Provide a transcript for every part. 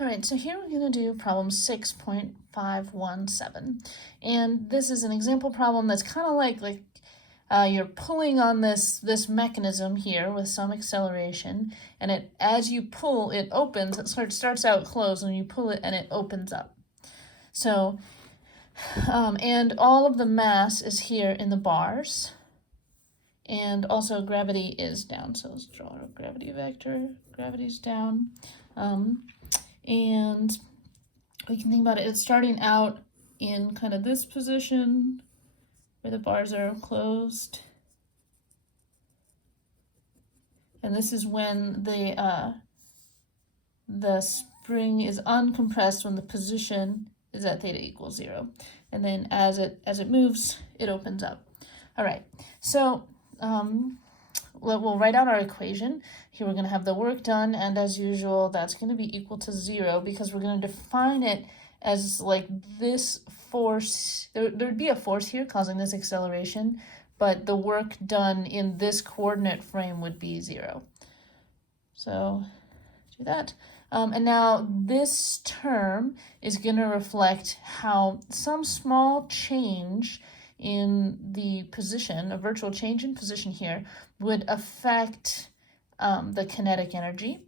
All right, so here we're going to do problem 6.517. And this is an example problem that's kind of like you're pulling on this mechanism here with some acceleration, and as you pull, it opens. It starts out closed, and you pull it, and it opens up. So, and all of the mass is here in the bars, and also gravity is down. So let's draw a gravity vector. Gravity's down. And we can think about it, it's starting out in kind of this position where the bars are closed. And this is when the spring is uncompressed, when the position is at theta equals 0. And then as it moves, it opens up. All right, so we'll write out our equation. Here we're going to have the work done, and as usual, that's going to be equal to 0 because we're going to define it as like this force. There'd be a force here causing this acceleration, but the work done in this coordinate frame would be 0. So do that. And now this term is going to reflect how some small change in the position, a virtual change in position here, would affect the kinetic energy.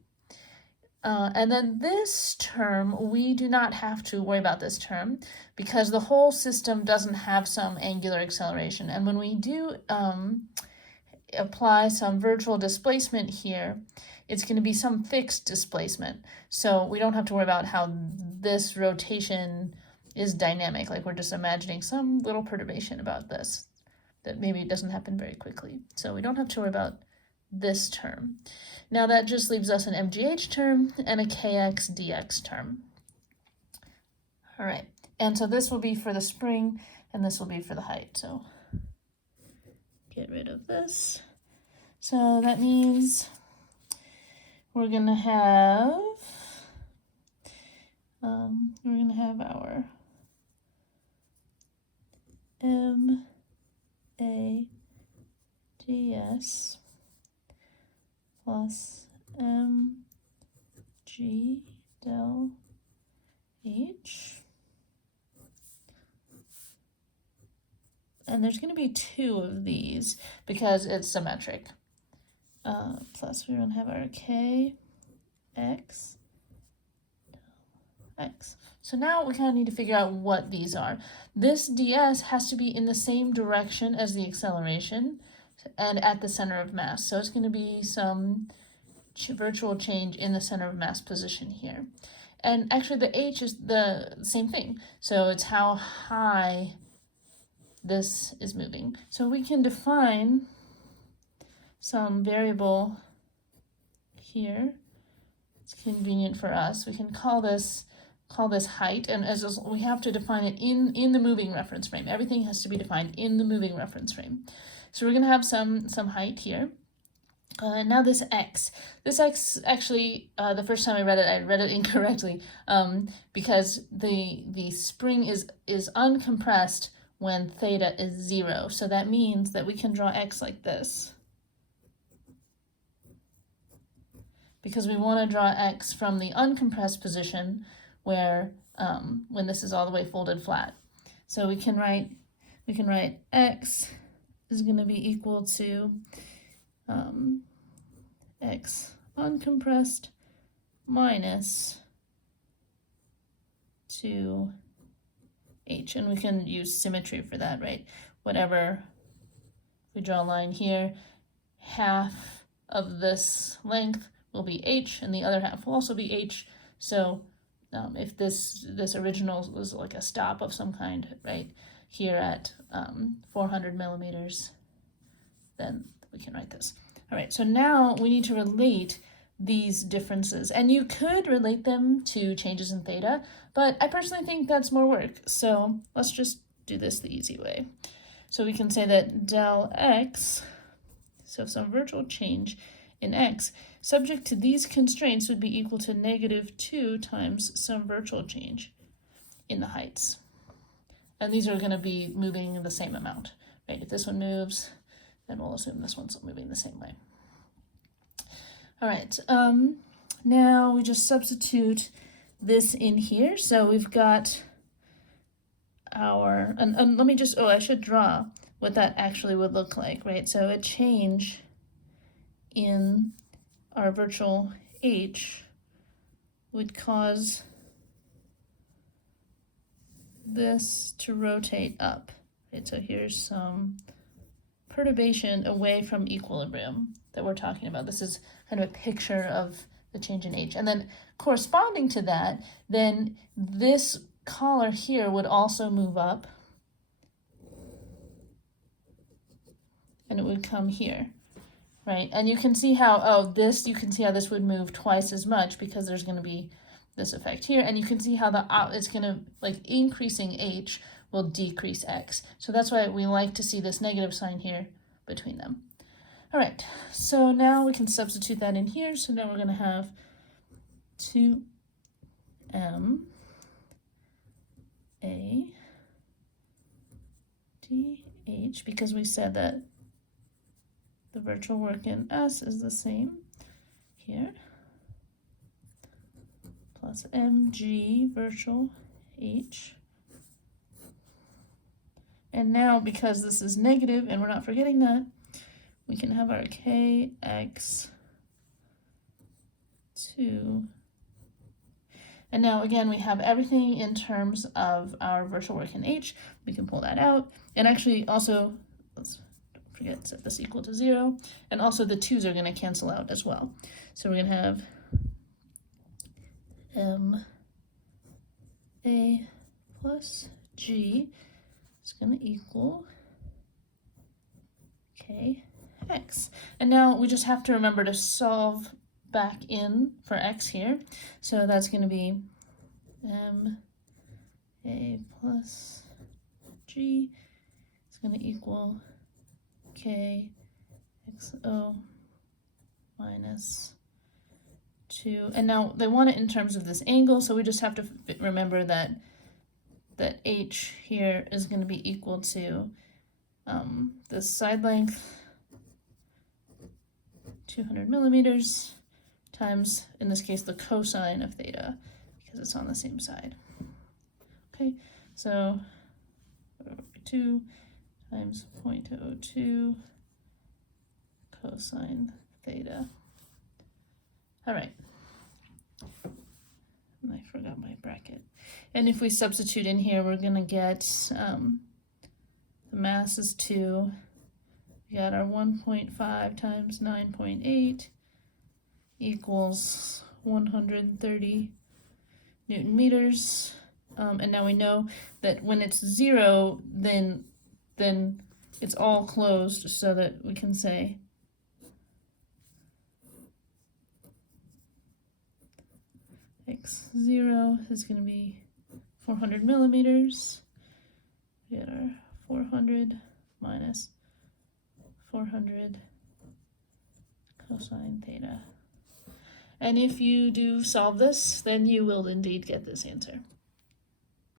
And then this term, we do not have to worry about this term because the whole system doesn't have some angular acceleration. And when we do apply some virtual displacement here, it's going to be some fixed displacement. So we don't have to worry about how this rotation is dynamic, like we're just imagining some little perturbation about this, that maybe it doesn't happen very quickly. So we don't have to worry about this term. Now that just leaves us an MGH term and a KX dx term. All right, and so this will be for the spring and this will be for the height. So get rid of this. So that means we're gonna have our MAds plus mg del h. And there's going to be 2 of these because it's symmetric. Plus we're going to have our kx x. So now we kind of need to figure out what these are. This ds has to be in the same direction as the acceleration and at the center of mass. So it's going to be some virtual change in the center of mass position here. And actually the h is the same thing. So it's how high this is moving. So we can define some variable here. It's convenient for us. We can call this height, and as we have to define it in the moving reference frame. Everything has to be defined in the moving reference frame. So we're going to have some height here. Now this x actually, the first time I read it incorrectly because the spring is uncompressed when theta is 0. So that means that we can draw x like this, because we want to draw x from the uncompressed position where when this is all the way folded flat. So we can write x is going to be equal to x uncompressed minus 2h, and we can use symmetry for that, right? Whatever, if we draw a line here, half of this length will be h and the other half will also be h. So if this original was like a stop of some kind, right, here at 400 millimeters, then we can write this. All right, so now we need to relate these differences, and you could relate them to changes in theta, but I personally think that's more work, so let's just do this the easy way. So we can say that del x, so some virtual change in x, subject to these constraints would be equal to -2 times some virtual change in the heights. And these are going to be moving the same amount, right? If this one moves, then we'll assume this one's moving the same way. All right, now we just substitute this in here. So we've got our, and let me just, I should draw what that actually would look like, right? So a change in our virtual H would cause this to rotate up, right? So here's some perturbation away from equilibrium that we're talking about. This is kind of a picture of the change in H. And then corresponding to that, then this collar here would also move up, and it would come here, right? And you can see how, you can see how this would move twice as much because there's going to be this effect here, and you can see how it's going to, like, increasing H will decrease X. So that's why we like to see this negative sign here between them. All right, so now we can substitute that in here. So now we're going to have 2m a dh, because we said that the virtual work in S is the same here, plus mg virtual H. And now, because this is negative, and we're not forgetting that, we can have our kx2. And now, again, we have everything in terms of our virtual work in H. We can pull that out. And actually, also, let's don't forget, set this equal to 0. And also, the 2's are going to cancel out as well. So we're going to have m a plus g is going to equal kx. And now we just have to remember to solve back in for x here. So that's going to be m a plus g is going to equal kxo minus 2. And now they want it in terms of this angle, so we just have to remember that h here is going to be equal to this side length, 200 millimeters, times, in this case, the cosine of theta, because it's on the same side. Okay, so 2 times 0.02 cosine theta. All right. I forgot my bracket. And if we substitute in here, we're going to get the mass is 2. We got our 1.5 times 9.8 equals 130 Newton meters. And now we know that when it's 0, then it's all closed, so that we can say x0 is going to be 400 millimeters. We get our 400 minus 400 cosine theta. And if you do solve this, then you will indeed get this answer.